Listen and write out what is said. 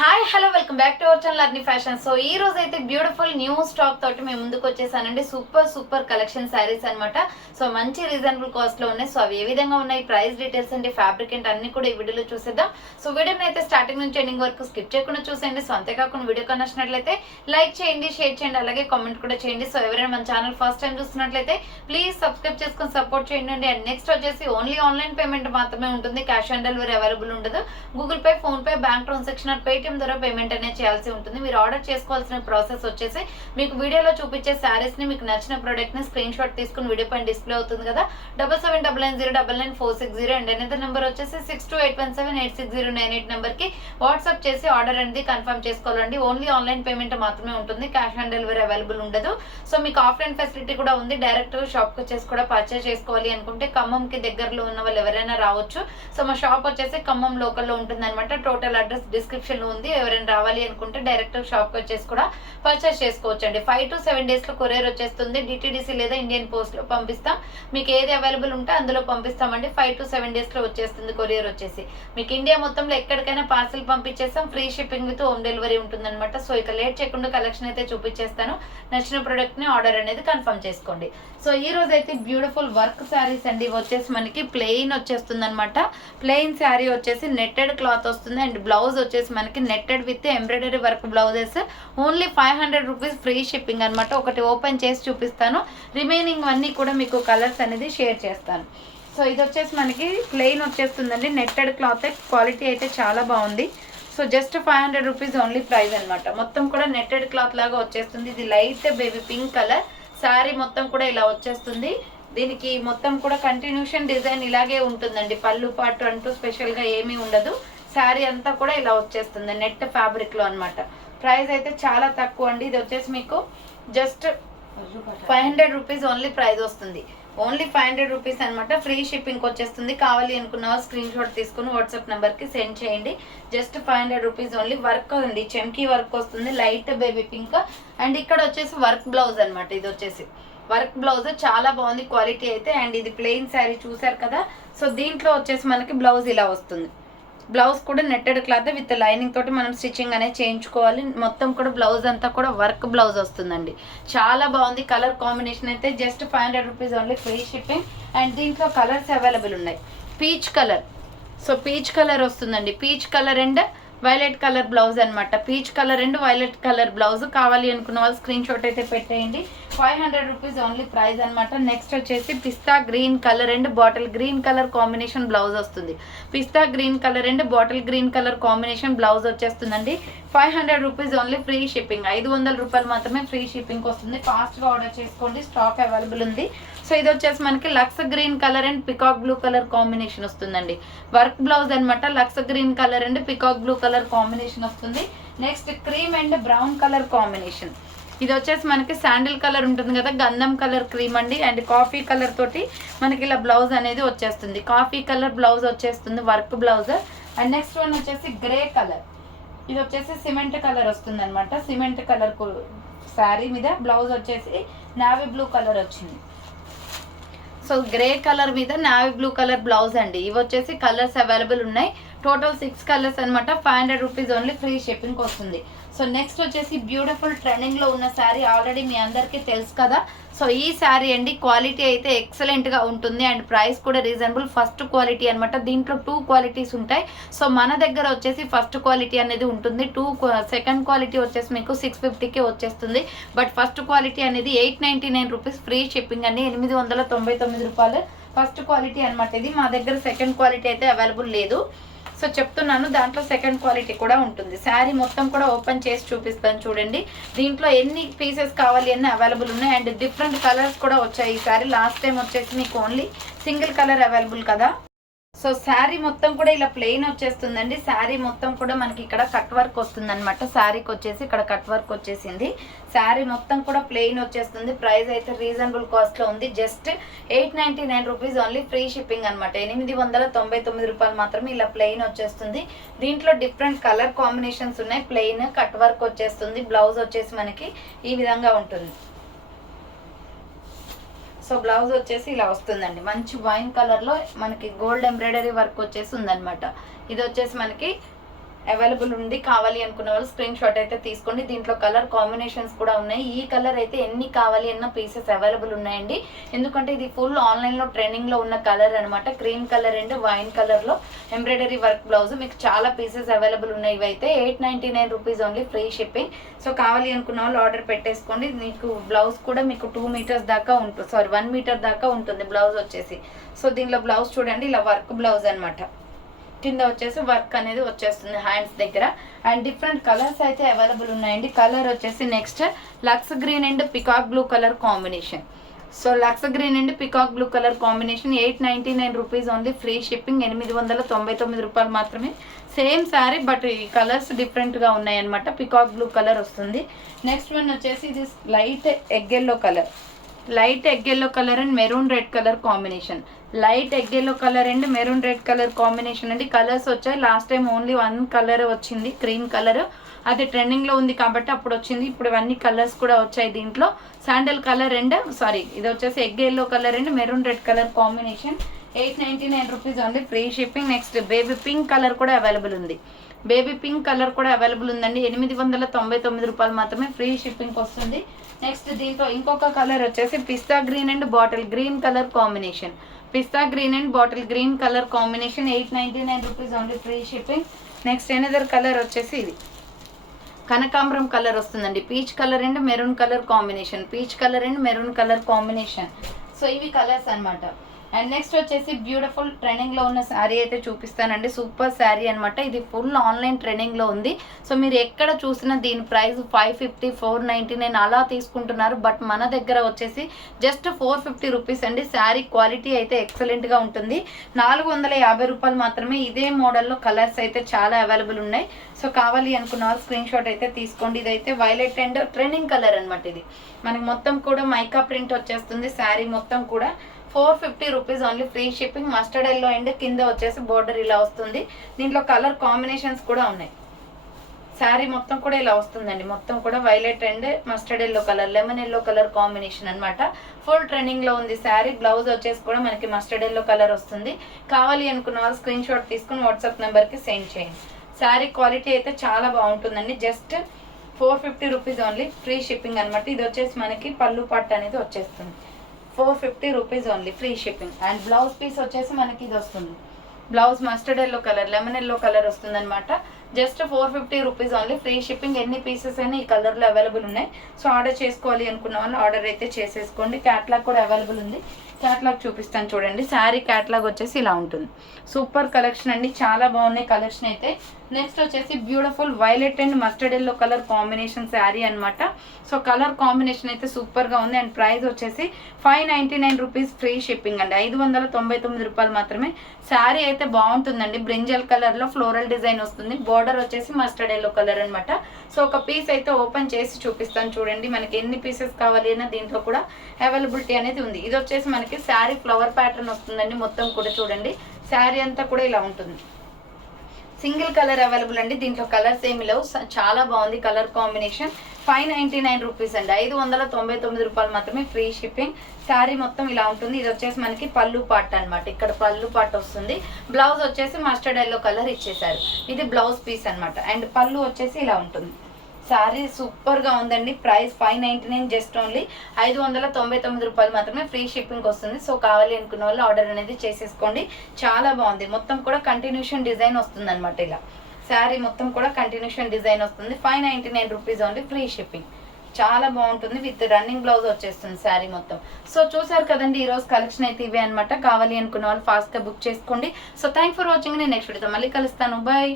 Hi hello welcome back to our channel అర్ని fashion. So ఈ రోజు అయితే బ్యూటిఫుల్ న్యూ స్టాక్ తోటి మేము ముందుకు వచ్చేసానండి. సూపర్ కలెక్షన్ శారీస్ అనమాట. సో మంచి రీజనబుల్ కాస్ట్ లో ఉన్నాయి. సో అవి ఏ విధంగా ఉన్నాయి, ప్రైస్ డీటెయిల్స్ అండి, ఫ్యాబ్రిక్ ఏంటి అన్ని కూడా ఈ వీడియోలో చూసేద్దాం. సో వీడియోని అయితే స్టార్టింగ్ నుంచి ఎండింగ్ వరకు స్కిప్ చేయకుండా చూసేయండి. సో అంతేకాకుండా వీడియో నచ్చినట్లయితే లైక్ చేయండి, షేర్ చేయండి, అలాగే కామెంట్ కూడా చేయండి. సో ఎవరైనా మన ఛానల్ ఫస్ట్ టైం చూస్తున్నట్లయితే ప్లీజ్ సబ్స్క్రైబ్ చేసుకొని సపోర్ట్ చేయండి. అండ్ నెక్స్ట్ వచ్చేసి ఓన్లీ ఆన్లైన్ పేమెంట్ మాత్రమే ఉంటుంది. క్యాష్ ఆన్ డెలివరీ అవైలబుల్ ఉండదు. Google pay, phone pay, bank transaction, Paytm ద్వారా పేమెంట్ అనేది చేయాల్సి ఉంటుంది. మీరు ఆర్డర్ చేసుకోవాల్సిన ప్రాసెస్ వచ్చేసి మీకు వీడియోలో చూపించే శారీస్ ని, మీకు నచ్చిన ప్రోడక్ట్ ని స్క్రీన్ షాట్ తీసుకుని వీడియో పైన డిస్ప్లే అవుతుంది కదా, 7799099460 అండ్ అనేది నెంబర్ వచ్చేసి 6281786098 నెంబర్ కి వాట్సాప్ చేసి ఆర్డర్ అనేది కన్ఫర్మ్ చేసుకోవాలండి. ఓన్లీ ఆన్లైన్ పేమెంట్ మాత్రమే ఉంటుంది. క్యాష్ ఆన్ డెలివరీ అవైలబుల్ ఉండదు. సో మీకు ఆఫ్లైన్ ఫెసిలిటీ కూడా ఉంది. డైరెక్ట్ షాప్ కి వచ్చేసి కూడా పర్చేస్ చేసుకోవాలి అనుకుంటే ఖమ్మంకి దగ్గరలో ఉన్న వాళ్ళు ఎవరైనా రావచ్చు. సో మా షాప్ వచ్చేసి ఖమ్మం లోకల్లో ఉంటుంది అనమాట. టోటల్ అడ్రస్ డిస్క్రిప్షన్ లో ఉంది. ఎవరైనా రావాలి అనుకుంటే డైరెక్ట్ షాప్ కి వచ్చేసి కూడా పర్చేస్ చేసుకోవచ్చు అండి. 5 to 7 days లో కొరియర్ వచ్చేస్తుంది. డిటిడిసి లేదా ఇండియన్ పోస్ట్ లో పంపిస్తాం. మీకు ఏది అవైలబుల్ ఉంటే అందులో పంపిస్తామండి. 5 to 7 days లో వచ్చేస్తుంది కొరియర్ వచ్చేసి. మీకు ఇండియా మొత్తంలో ఎక్కడికైనా పార్సిల్ పంపించేస్తాం. Free shipping with home delivery ఉంటుంది అనమాట. సో ఇక లేట్ చేయకుండా కలెక్షన్ అయితే చూపించేస్తాను. నచ్చిన ప్రొడక్ట్ ని ఆర్డర్ అనేది కన్ఫర్మ్ చేసుకోండి. సో ఈ రోజు అయితే బ్యూటిఫుల్ వర్క్ శారీస్ అండి. వచ్చేసి మనకి ప్లెయిన్ వచ్చేస్తుంది అనమాట. ప్లెయిన్ శారీ వచ్చేసి నెట్టెడ్ క్లాత్ వస్తుంది. అండ్ బ్లౌజ్ వచ్చేసి మనకి netted with embroidery work blouses. Only 500 rupees free shipping అనమాట. ఒకటి ఓపెన్ చేసి చూపిస్తాను. రిమైనింగ్ అన్నీ కూడా మీకు కలర్స్ అనేది షేర్ చేస్తాను. సో ఇది వచ్చేసి మనకి ప్లెయిన్ వచ్చేస్తుందండి. నెట్టెడ్ క్లాత్, క్వాలిటీ అయితే చాలా బాగుంది. So just 500 rupees only price అనమాట. మొత్తం కూడా నెట్టెడ్ క్లాత్ లాగా వచ్చేస్తుంది. ఇది light baby pink colour. Sari మొత్తం కూడా ఇలా వచ్చేస్తుంది. దీనికి మొత్తం కూడా కంటిన్యూషన్ డిజైన్ ఇలాగే ఉంటుందండి. పళ్ళు పాటు అంటూ స్పెషల్ గా ఏమీ ఉండదు. శారీ అంతా కూడా ఇలా వచ్చేస్తుంది నెట్ ఫ్యాబ్రిక్ లో అనమాట. ప్రైస్ అయితే చాలా తక్కువ అండి. ఇది వచ్చేసి మీకు జస్ట్ 500 రూపీస్ ఓన్లీ ప్రైస్ వస్తుంది. ఓన్లీ 500 రూపీస్ అనమాట. ఫ్రీ షిప్పింగ్ వచ్చేస్తుంది. కావాలి అనుకున్న స్క్రీన్ షాట్ తీసుకుని వాట్సాప్ నెంబర్ కి సెండ్ చేయండి. Just 500 rupees only. వర్క్ అండి, చెమ్కీ వర్క్ వస్తుంది, లైట్ బేబీ పింక్. అండ్ ఇక్కడ వచ్చేసి వర్క్ బ్లౌజ్ అనమాట. ఇది వచ్చేసి వర్క్ బ్లౌజ్ చాలా బాగుంది క్వాలిటీ అయితే. అండ్ ఇది ప్లెయిన్ శారీ చూసారు కదా. సో దీంట్లో వచ్చేసి మనకి బ్లౌజ్ ఇలా వస్తుంది. బ్లౌజ్ కూడా నెట్టెడ్ క్లాత్ విత్ లైనింగ్ తోటి మనం స్టిచ్చింగ్ అనేది చేయించుకోవాలి. మొత్తం కూడా బ్లౌజ్ అంతా కూడా వర్క్ బ్లౌజ్ వస్తుందండి. చాలా బాగుంది. కలర్ కాంబినేషన్ అయితే just 500 rupees only free shipping. And దీంట్లో కలర్స్ అవైలబుల్ ఉన్నాయి. Peach colour, so peach colour వస్తుందండి. Peach colour and violet colour blouse అనమాట. Peach colour and violet colour blouse. కావాలి అనుకున్న వాళ్ళు స్క్రీన్ షాట్ అయితే పెట్టేయండి. 500 రూపీస్ ఓన్లీ ప్రైస్ అనమాట. నెక్స్ట్ వచ్చేసి pista green colour and bottle green colour combination blouse వస్తుంది. Pista green colour and bottle green colour combination blouse వచ్చేస్తుందండి. 500 రూపీస్ ఓన్లీ ఫ్రీ షిప్పింగ్. 500 రూపాయలు మాత్రమే ఫ్రీ షిప్పింగ్ వస్తుంది. ఫాస్ట్గా ఆర్డర్ చేసుకోండి, స్టాక్ అవైలబుల్ ఉంది. సో ఇది వచ్చేసి మనకి లక్స్ green colour and peacock blue colour combination వస్తుందండి. వర్క్ బ్లౌజ్ అనమాట. లక్స్ green colour and peacock blue colour combination వస్తుంది. Next cream and brown colour combination. ఇది వచ్చేసి మనకి శాండిల్ కలర్ ఉంటుంది కదా, గంధం కలర్ క్రీమ్ అండి. అండ్ కాఫీ కలర్ తోటి మనకి ఇలా బ్లౌజ్ అనేది వచ్చేస్తుంది. కాఫీ కలర్ బ్లౌజ్ వచ్చేస్తుంది, work blouse. And next one వచ్చేసి గ్రే కలర్. ఇది వచ్చేసి సిమెంట్ కలర్ వస్తుంది అనమాట. సిమెంట్ కలర్ శారీ మీద బ్లౌజ్ వచ్చేసి నావీ బ్లూ కలర్ వచ్చింది. సో గ్రే కలర్ మీద నావీ బ్లూ కలర్ బ్లౌజ్ అండి. ఇవి వచ్చేసి కలర్స్ అవైలబుల్ ఉన్నాయి. టోటల్ 6 కలర్స్ అనమాట. 500 రూపీస్ ఓన్లీ ఫ్రీ షిప్పింగ్ వస్తుంది. సో నెక్స్ట్ వచ్చేసి బ్యూటిఫుల్ ట్రెండింగ్ లో ఉన్న శారీ ఆల్రెడీ మీ అందరికీ తెలుసు కదా. సో ఈ శారీ అండి క్వాలిటీ అయితే ఎక్సలెంట్ గా ఉంటుంది. అండ్ ప్రైస్ కూడా రీజనబుల్. ఫస్ట్ క్వాలిటీ అనమాట. దీంట్లో 2 క్వాలిటీస్ ఉంటాయి. సో మన దగ్గర వచ్చేసి ఫస్ట్ క్వాలిటీ అనేది ఉంటుంది. సెకండ్ క్వాలిటీ వచ్చేసి మీకు 650కి వచ్చేస్తుంది. బట్ ఫస్ట్ క్వాలిటీ అనేది 899 రూపీస్ ఫ్రీ షిప్పింగ్ అండి. 899 రూపాయలు ఫస్ట్ క్వాలిటీ అనమాట. ఇది మా దగ్గర సెకండ్ క్వాలిటీ అయితే అవైలబుల్ లేదు. సో చెప్తున్నాను, దాంట్లో సెకండ్ క్వాలిటీ కూడా ఉంటుంది. శారీ మొత్తం కూడా ఓపెన్ చేసి చూపిస్తాను చూడండి. దీంట్లో ఎన్ని పీసెస్ కావాలి అన్నీ అవైలబుల్ ఉన్నాయి. అండ్ డిఫరెంట్ కలర్స్ కూడా వచ్చాయి. ఈ శారీ లాస్ట్ టైం వచ్చేసి మీకు ఓన్లీ సింగిల్ కలర్ అవైలబుల్ కదా. సో శారీ మొత్తం కూడా ఇలా ప్లెయిన్ వచ్చేస్తుందండి. శారీ మొత్తం కూడా మనకి ఇక్కడ కట్ వర్క్ వస్తుంది అనమాట. శారీకి వచ్చేసి ఇక్కడ కట్ వర్క్ వచ్చేసింది. శారీ మొత్తం కూడా ప్లెయిన్ వచ్చేస్తుంది. ప్రైస్ అయితే రీజనబుల్ కాస్ట్ లో ఉంది. Just 899 rupees only free shipping అనమాట. 899 రూపాయలు మాత్రమే ఇలా ప్లెయిన్ వచ్చేస్తుంది. దీంట్లో డిఫరెంట్ కలర్ కాంబినేషన్స్ ఉన్నాయి. ప్లెయిన్ కట్ వర్క్ వచ్చేస్తుంది. బ్లౌజ్ వచ్చేసి మనకి ఈ విధంగా ఉంటుంది. సో బ్లౌజ్ వచ్చేసి ఇలా వస్తుందండి. మంచి వైన్ కలర్ లో మనకి గోల్డ్ ఎంబ్రాయిడరీ వర్క్ వచ్చేసి ఉందన్నమాట. ఇది వచ్చేసి మనకి అవైలబుల్ ఉంది. కావాలి అనుకున్న వాళ్ళు స్క్రీన్ షాట్ అయితే తీసుకోండి. దీంట్లో కలర్ కాంబినేషన్స్ కూడా ఉన్నాయి. ఈ కలర్ అయితే ఎన్ని కావాలి అన్న పీసెస్ అవైలబుల్ ఉన్నాయండి. ఎందుకంటే ఇది ఫుల్ ఆన్లైన్లో ట్రెండింగ్లో ఉన్న కలర్ అనమాట. క్రీమ్ కలర్ అండ్ వైన్ కలర్లో ఎంబ్రాయిడరీ వర్క్ బ్లౌజ్. మీకు చాలా పీసెస్ అవైలబుల్ ఉన్నాయి. ఇవైతే 899 rupees only, free shipping. So కావాలి అనుకున్న వాళ్ళు ఆర్డర్ పెట్టేసుకోండి. మీకు బ్లౌజ్ కూడా మీకు 2 మీటర్స్ దాకా ఉంటుంది, 1 మీటర్ దాకా ఉంటుంది బ్లౌజ్ వచ్చేసి. సో దీనిలో బ్లౌజ్ చూడండి, ఇలా వర్క్ బ్లౌజ్ అనమాట. కింద వచ్చేసి వర్క్ అనేది వచ్చేస్తుంది హ్యాండ్స్ దగ్గర. అండ్ డిఫరెంట్ కలర్స్ అయితే అవైలబుల్ ఉన్నాయండి. కలర్ వచ్చేసి next lux green and peacock blue colour combination. So lux green and peacock blue colour combination 899 rupees only, free shipping. 899 రూపాయలు మాత్రమే. సేమ్ శారీ బట్ ఈ కలర్స్ డిఫరెంట్గా ఉన్నాయన్నమాట. పికాక్ బ్లూ కలర్ వస్తుంది. Next one వచ్చేసి ఇది light egg yellow colour, light egg yellow colour and maroon red colour combination. Light egg yellow colour and maroon red colour combination అండి. Colours వచ్చాయి. Last time only 1 colour వచ్చింది, cream colour. అది ట్రెండింగ్లో ఉంది కాబట్టి అప్పుడు వచ్చింది. ఇప్పుడు ఇవన్నీ కలర్స్ కూడా వచ్చాయి దీంట్లో. శాండల్ కలర్ అండ్ ఇది వచ్చేసి egg yellow colour and maroon red colour combination. 899 rupees only, free shipping. Next baby pink colour కూడా అవైలబుల్ ఉంది. బేబీ పింక్ కలర్ కూడా అవైలబుల్ ఉందండి. 899 రూపాయలు మాత్రమే, ఫ్రీ షిప్పింగ్ వస్తుంది. నెక్స్ట్ దీంట్లో ఇంకొక కలర్ వచ్చేసి pista green and bottle green colour combination. Pista green and bottle green colour combination 899 rupees only, free shipping. Next another colour వచ్చేసి ఇది కనకాంబరం కలర్ వస్తుందండి. Peach colour and maroon colour combination, peach colour and maroon colour combination. So ఇవి colours అనమాట. And next వచ్చేసి beautiful ట్రెండింగ్లో ఉన్న శారీ అయితే చూపిస్తానండి. సూపర్ శారీ అనమాట. ఇది ఫుల్ ఆన్లైన్ ట్రెండింగ్లో ఉంది. సో మీరు ఎక్కడ చూసినా దీని ప్రైస్ 550, 499 అలా తీసుకుంటున్నారు. బట్ మన దగ్గర వచ్చేసి జస్ట్ 450 రూపీస్ అండి. శారీ క్వాలిటీ అయితే ఎక్సలెంట్గా ఉంటుంది. 450 రూపాయలు మాత్రమే. ఇదే మోడల్లో కలర్స్ అయితే చాలా అవైలబుల్ ఉన్నాయి. సో కావాలి అనుకున్న వాళ్ళు స్క్రీన్ షాట్ అయితే తీసుకోండి. ఇదైతే వైలెట్ అండ్ ట్రెండింగ్ కలర్ అనమాట. ఇది మనకి మొత్తం కూడా మైకా ప్రింట్ వచ్చేస్తుంది. శారీ మొత్తం కూడా 450 rupees only, free shipping. Mustard yellow and కింద వచ్చేసి బోర్డర్ ఇలా వస్తుంది. దీంట్లో కలర్ కాంబినేషన్స్ కూడా ఉన్నాయి. శారీ మొత్తం కూడా ఇలా వస్తుందండి. మొత్తం కూడా violet and mustard yellow colour, lemon yellow colour combination అనమాట. ఫుల్ ట్రెండింగ్లో ఉంది శారీ. బ్లౌజ్ వచ్చేసి కూడా మనకి మస్టర్డ్ ఎల్లో కలర్ వస్తుంది. కావాలి అనుకున్న వాళ్ళు స్క్రీన్ షాట్ తీసుకుని వాట్సాప్ నెంబర్కి సెండ్ చేయండి. శారీ క్వాలిటీ అయితే చాలా బాగుంటుందండి. Just 450 rupees only, free shipping అనమాట. ఇది వచ్చేసి మనకి పళ్ళు పట్టు అనేది వచ్చేస్తుంది. 450 rupees only, free shipping. And blouse piece వచ్చేసి మనకి ఇది వస్తుంది. Blouse mustard yellow colour, lemon yellow colour వస్తుంది అనమాట. Just 450 rupees only, free shipping. ఎన్ని పీసెస్ అయినా ఈ కలర్లో అవైలబుల్ ఉన్నాయి. సో ఆర్డర్ చేసుకోవాలి అనుకున్న వాళ్ళు ఆర్డర్ అయితే చేసేసుకోండి. క్యాట్లాగ్ కూడా అవైలబుల్ ఉంది. క్యాట్లాగ్ చూపిస్తాను చూడండి. శారీ క్యాట్లాగ్ వచ్చేసి ఇలా ఉంటుంది. సూపర్ కలెక్షన్ అండి, చాలా బాగున్నాయి కలెక్షన్ అయితే. నెక్స్ట్ వచ్చేసి beautiful violet and mustard yellow colour combination sari అనమాట. సో కలర్ కాంబినేషన్ అయితే సూపర్గా ఉంది. అండ్ ప్రైస్ వచ్చేసి 599 రూపీస్, ఫ్రీ షిప్పింగ్ అండి. 599 రూపాయలు మాత్రమే. శారీ అయితే బాగుంటుందండి. బ్రింజల్ కలర్లో ఫ్లోరల్ డిజైన్ వస్తుంది. బోర్డర్ వచ్చేసి మస్టర్డ్ ఎల్లో కలర్ అనమాట. సో ఒక పీస్ అయితే ఓపెన్ చేసి చూపిస్తాను చూడండి. మనకి ఎన్ని పీసెస్ కావాలి అన్న దీంట్లో కూడా అవైలబిలిటీ అనేది ఉంది. ఇది వచ్చేసి మనకి శారీ ఫ్లవర్ ప్యాటర్న్ వస్తుందండి. మొత్తం కూడా చూడండి, శారీ అంతా కూడా ఇలా ఉంటుంది. సింగిల్ కలర్ అవైలబుల్ అండి. దీంట్లో కలర్స్ ఏమి లేవు. చాలా బాగుంది కలర్ కాంబినేషన్. 599 రూపీస్ అండి. 599 రూపాయలు మాత్రమే, ఫ్రీ షిప్పింగ్. శారీ మొత్తం ఇలా ఉంటుంది. ఇది వచ్చేసి మనకి పళ్ళు పార్ట్ అనమాట. ఇక్కడ పళ్ళు పార్ట్ వస్తుంది. బ్లౌజ్ వచ్చేసి మస్టర్డ్ ఎల్లో కలర్ ఇచ్చేసారు. ఇది బ్లౌజ్ పీస్ అనమాట. అండ్ పళ్ళు వచ్చేసి ఇలా ఉంటుంది. శారీ సూపర్గా ఉందండి. ప్రైస్ 599, జస్ట్ ఓన్లీ 599 రూపాయలు మాత్రమే, ఫ్రీ షిప్పింగ్ వస్తుంది. సో కావాలి అనుకున్న వాళ్ళు ఆర్డర్ అనేది చేసేసుకోండి. చాలా బాగుంది. మొత్తం కూడా కంటిన్యూషన్ డిజైన్ వస్తుంది అనమాట. ఇలా శారీ మొత్తం కూడా కంటిన్యూషన్ డిజైన్ వస్తుంది. 599 రూపీస్ ఓన్లీ, ఫ్రీ షిప్పింగ్. చాలా బాగుంటుంది. విత్ రన్నింగ్ బ్లౌజ్ వచ్చేస్తుంది శారీ మొత్తం. సో చూసారు కదండి, ఈరోజు కలెక్షన్ అయితే ఇవే అనమాట. కావాలి అనుకున్న వాళ్ళు ఫాస్ట్గా బుక్ చేసుకోండి. So thank for watching. నేను నెక్స్ట్ వీడియోతో మళ్ళీ కలుస్తాను. బాయ్.